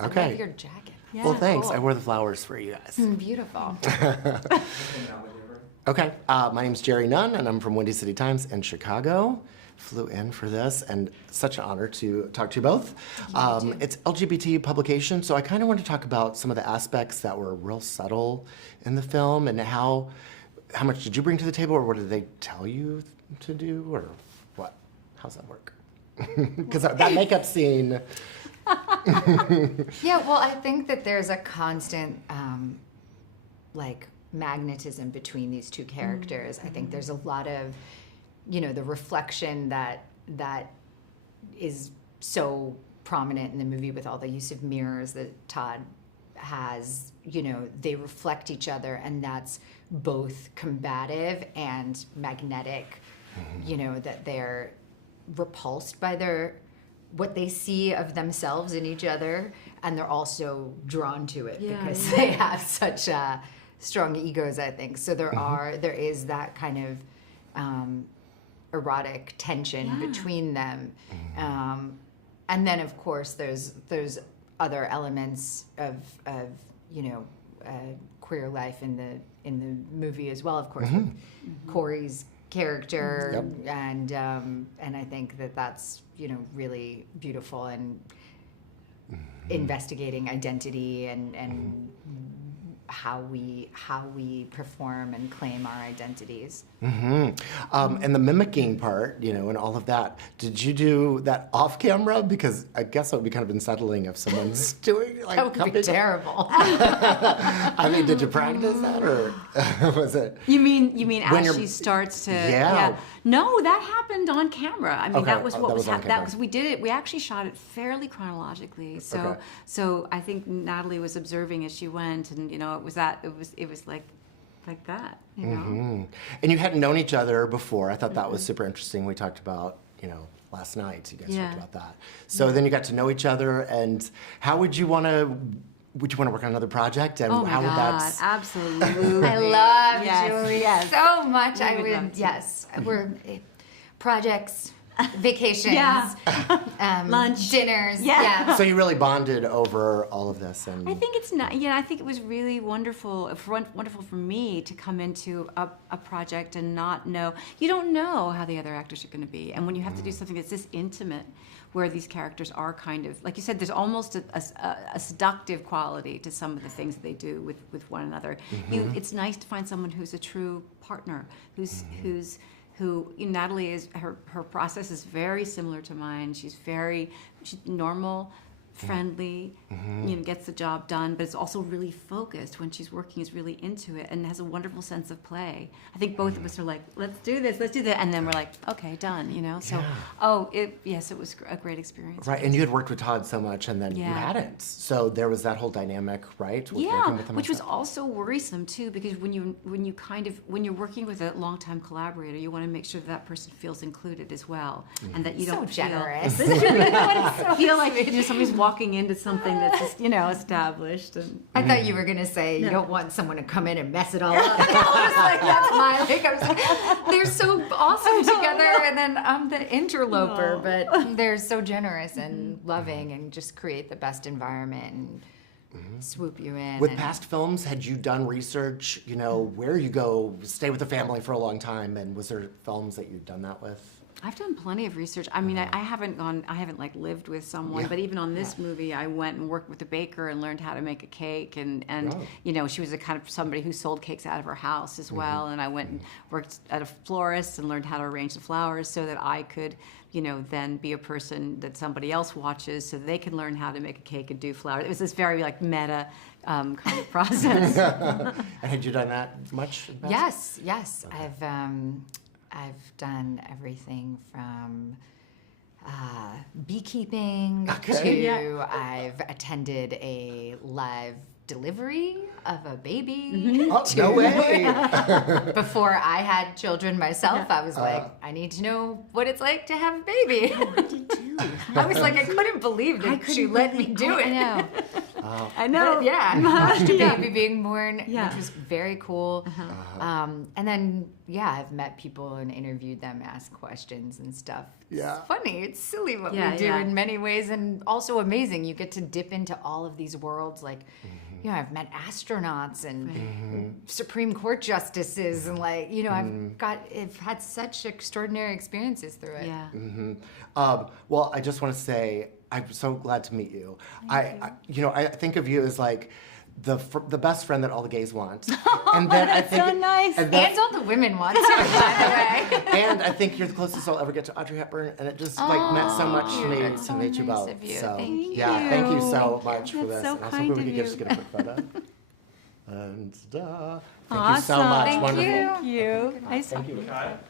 Okay. I love your jacket. Yeah. Well, thanks. Cool. I wore the flowers for you guys. Beautiful. Okay, my name's Jerry Nunn, and I'm from Windy City Times in Chicago. Flew in for this, and such an honor to talk to you both. It's LGBT publication, so I kind of want to talk about some of the aspects that were real subtle in the film, and how much did you bring to the table, or what did they tell you to do, or what? How's that work? Because that makeup scene. Yeah, well, I think that there's a constant, like, magnetism between these two characters. I think there's a lot of, the reflection that is so prominent in the movie with all the use of mirrors that Todd has. They reflect each other, and that's both combative and magnetic. That they're repulsed by what they see of themselves in each other, and they're also drawn to it because they have such strong egos, I think. So there is that kind of erotic tension between them, and then of course there's other elements of queer life in the movie as well. Of course, with Corey's character, and I think that's really beautiful, and investigating identity and how we perform and claim our identities. And the mimicking part, and all of that. Did you do that off camera? Because I guess it would be kind of unsettling if someone's doing like That would be terrible. I mean, did you practice that, or was it? You mean as she starts to? Yeah. No, that happened on camera. I mean, Okay. that was what was on happening. camera. Because we did it. We actually shot it fairly chronologically. So I think Natalie was observing as she went, and it was like that. And you hadn't known each other before. I thought that was super interesting. We talked about, last night. You guys talked about that. So then you got to know each other, and how would you want to work on another project? And Oh my how would God, that? absolutely. I love Yes, Julie yes. so much. We I would would, love to. yes. We're projects, vacations, Lunch. dinners. Yeah. So you really bonded over all of this, and I think it's not. I think it was really wonderful for me to come into a project and not know. You don't know how the other actors are going to be, and when you have to do something that's this intimate, where these characters are kind of, like you said, there's almost a seductive quality to some of the things that they do with one another. It's nice to find someone who's a true partner, who Natalie is, her process is very similar to mine. She's normal, friendly, gets the job done, but it's also really focused when she's working, is really into it, and has a wonderful sense of play. I think both of us are like, let's do that, and then we're like, okay, done, So, it was a great experience. right. And you had worked with Todd so much, and then you hadn't. So there was that whole dynamic, right? With working with him which and was also worrisome too, because when you're working with a longtime collaborator, you want to make sure that person feels included as well, and that you don't generous. feel like somebody's walking into something that's just, established. And I thought you were going to say you don't want someone to come in and mess it all up. I was like, they're so awesome together, and then I'm the interloper, but they're so generous and loving and just create the best environment and swoop you in. With past films, had you done research, where you go, stay with the family for a long time, and was there films that you'd done that with? I've done plenty of research. I mean, I haven't like lived with someone, but even on this movie, I went and worked with a baker and learned how to make a cake, and she was a kind of somebody who sold cakes out of her house as well, and I went and worked at a florist and learned how to arrange the flowers so that I could, then be a person that somebody else watches so they can learn how to make a cake and do flowers. It was this very like meta kind of process. And had you done that much? in the past? Yes. Okay. I've done everything from beekeeping to I've attended a live delivery of a baby. Oh, no way! Before I had children myself, I was like, I need to know what it's like to have a baby. What did you do? I was like, I couldn't believe that she let me do it. I know. I know. But yeah, watched a Yeah. baby being born, Yeah. which was very cool. And then, yeah, I've met people and interviewed them, asked questions and stuff. Yeah. It's funny. It's silly what Yeah, we do yeah. in many ways, and also amazing. You get to dip into all of these worlds. Like, you know, I've met astronauts and Supreme Court justices, and like, you know, I've had such extraordinary experiences through it. Yeah. Well, I just want to say I'm so glad to meet you. I think of you as like the best friend that all the gays want. And then that's so nice. And all the women want to, by the way. And I think you're the closest I'll ever get to Audrey Hepburn, and it just like meant so much to me that's to so meet you nice both. of you. So Thank yeah, thank you so you. much for That's this. so And I was kind hoping we of could just you. get a quick photo. And thank you so Awesome. much. Thank Wonderful. you. Thank you. Nice Thank you.